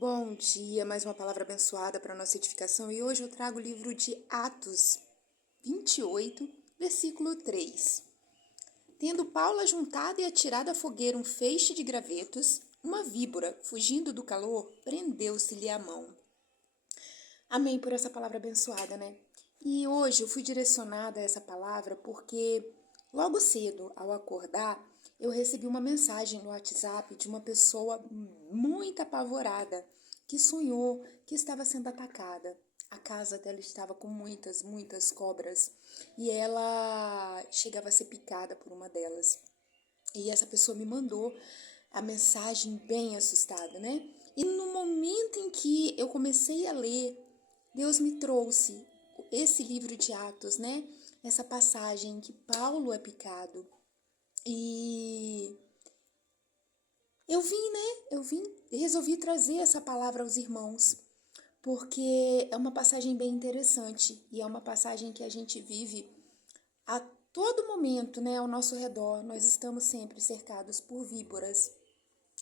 Bom dia, mais uma palavra abençoada para nossa edificação e hoje eu trago o livro de Atos 28, versículo 3. Tendo Paulo ajuntado e atirado à fogueira um feixe de gravetos, uma víbora, fugindo do calor, prendeu-se-lhe a mão. Amém por essa palavra abençoada, né? E hoje eu fui direcionada a essa palavra porque logo cedo, ao acordar, eu recebi uma mensagem no WhatsApp de uma pessoa muito apavorada que sonhou que estava sendo atacada. A casa dela estava com muitas cobras e ela chegava a ser picada por uma delas. E essa pessoa me mandou a mensagem bem assustada, né? E no momento em que eu comecei a ler, Deus me trouxe esse livro de Atos, né? Essa passagem em que Paulo é picado. E eu vim e resolvi trazer essa palavra aos irmãos, porque é uma passagem bem interessante e é uma passagem que a gente vive a todo momento, né, ao nosso redor. Nós estamos sempre cercados por víboras.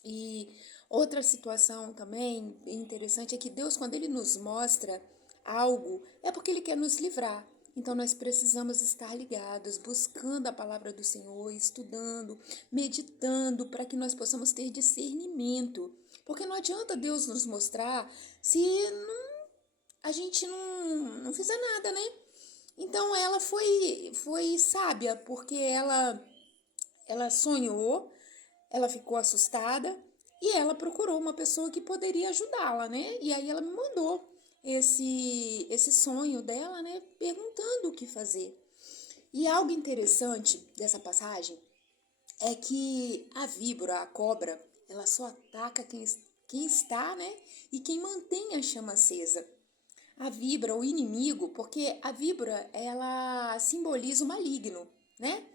E outra situação também interessante é que Deus, quando Ele nos mostra algo, é porque Ele quer nos livrar. Então nós precisamos estar ligados, buscando a palavra do Senhor, estudando, meditando, para que nós possamos ter discernimento. Porque não adianta Deus nos mostrar se a gente não fizer nada, né? Então ela foi sábia, porque ela sonhou, ela ficou assustada e ela procurou uma pessoa que poderia ajudá-la, né? E aí ela me mandou esse sonho dela, né? Perguntando o que fazer. E algo interessante dessa passagem é que a víbora, a cobra, ela só ataca quem está, né? E quem mantém a chama acesa. A víbora, o inimigo, porque a víbora, ela simboliza o maligno, né?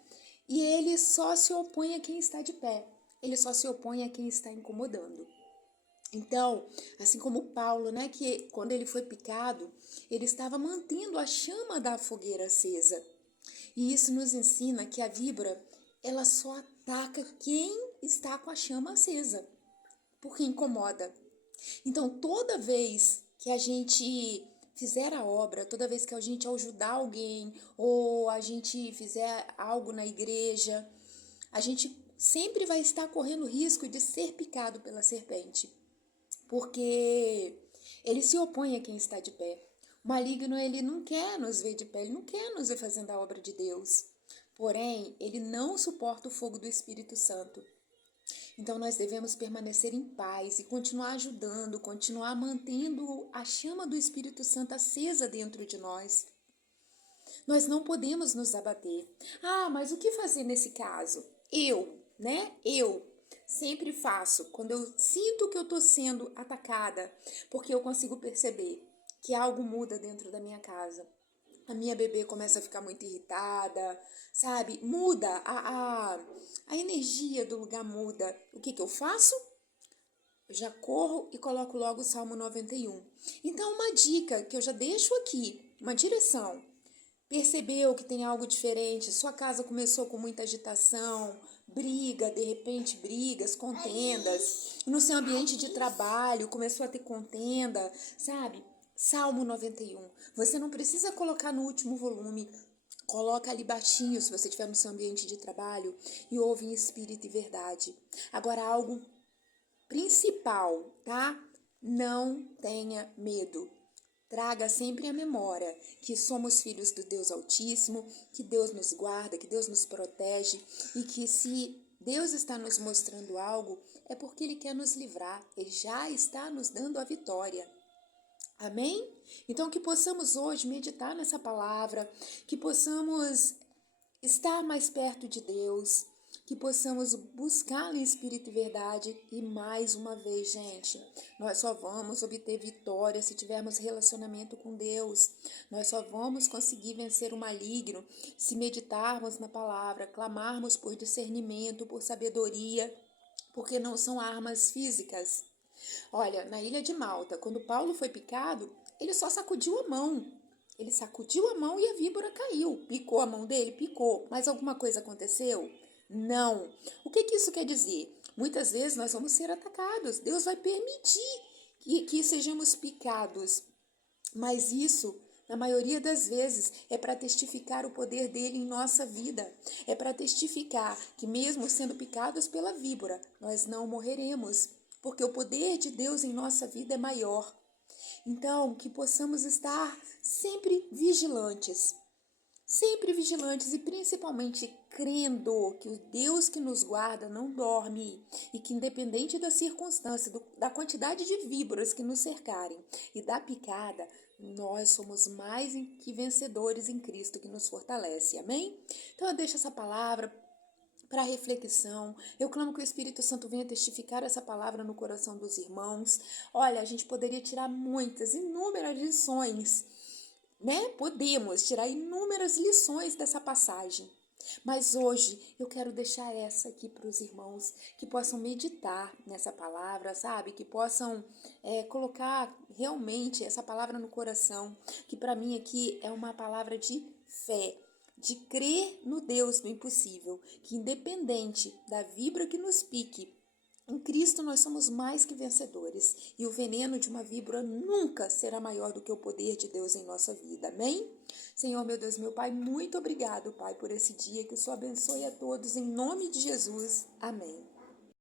E ele só se opõe a quem está de pé. Ele só se opõe a quem está incomodando. Então, assim como Paulo, né, que quando ele foi picado, ele estava mantendo a chama da fogueira acesa. E isso nos ensina que a víbora, ela só ataca quem está com a chama acesa, porque incomoda. Então, toda vez que a gente fizer a obra, toda vez que a gente ajudar alguém ou a gente fizer algo na igreja, a gente sempre vai estar correndo risco de ser picado pela serpente, porque ele se opõe a quem está de pé. O maligno, ele não quer nos ver de pé, ele não quer nos ver fazendo a obra de Deus. Porém, ele não suporta o fogo do Espírito Santo. Então nós devemos permanecer em paz e continuar ajudando, continuar mantendo a chama do Espírito Santo acesa dentro de nós. Nós não podemos nos abater. Ah, mas o que fazer nesse caso? Eu sempre faço quando eu sinto que eu estou sendo atacada, porque eu consigo perceber que algo muda dentro da minha casa. A minha bebê começa a ficar muito irritada, sabe? Muda, a energia do lugar muda. O que eu faço? Eu já corro e coloco logo o Salmo 91. Então, uma dica que eu já deixo aqui, uma direção. Percebeu que tem algo diferente? Sua casa começou com muita agitação, briga, de repente brigas, contendas. No seu ambiente de trabalho começou a ter contenda, sabe? Salmo 91. Você não precisa colocar no último volume. Coloca ali baixinho se você estiver no seu ambiente de trabalho e ouve em espírito e verdade. Agora, algo principal, tá? Não tenha medo. Traga sempre a memória que somos filhos do Deus Altíssimo, que Deus nos guarda, que Deus nos protege e que se Deus está nos mostrando algo, é porque Ele quer nos livrar, Ele já está nos dando a vitória. Amém? Então que possamos hoje meditar nessa palavra, que possamos estar mais perto de Deus, que possamos buscar em espírito e verdade. E mais uma vez, gente, nós só vamos obter vitória se tivermos relacionamento com Deus. Nós só vamos conseguir vencer o maligno se meditarmos na palavra, clamarmos por discernimento, por sabedoria, porque não são armas físicas. Olha, na ilha de Malta, quando Paulo foi picado, ele só sacudiu a mão. Ele sacudiu a mão e a víbora caiu. Picou a mão dele? Picou. Mas alguma coisa aconteceu? Não. O que isso quer dizer? Muitas vezes nós vamos ser atacados. Deus vai permitir que sejamos picados, mas isso, na maioria das vezes, é para testificar o poder dele em nossa vida. É para testificar que, mesmo sendo picados pela víbora, nós não morreremos, porque o poder de Deus em nossa vida é maior. Então, que possamos estar sempre vigilantes e principalmente crendo que o Deus que nos guarda não dorme e que, independente da circunstância, da quantidade de víboras que nos cercarem e da picada, nós somos mais que vencedores em Cristo que nos fortalece. Amém? Então eu deixo essa palavra para reflexão. Eu clamo que o Espírito Santo venha testificar essa palavra no coração dos irmãos. Olha, a gente poderia tirar muitas, inúmeras lições, né? Podemos tirar inúmeras lições dessa passagem. Mas hoje eu quero deixar essa aqui para os irmãos que possam meditar nessa palavra, sabe? Que possam colocar realmente essa palavra no coração, que para mim aqui é uma palavra de fé, de crer no Deus do impossível, que independente da vibra que nos pique, em Cristo nós somos mais que vencedores e o veneno de uma víbora nunca será maior do que o poder de Deus em nossa vida. Amém? Senhor, meu Deus, meu Pai, muito obrigado, Pai, por esse dia. Que o Senhor abençoe a todos em nome de Jesus. Amém.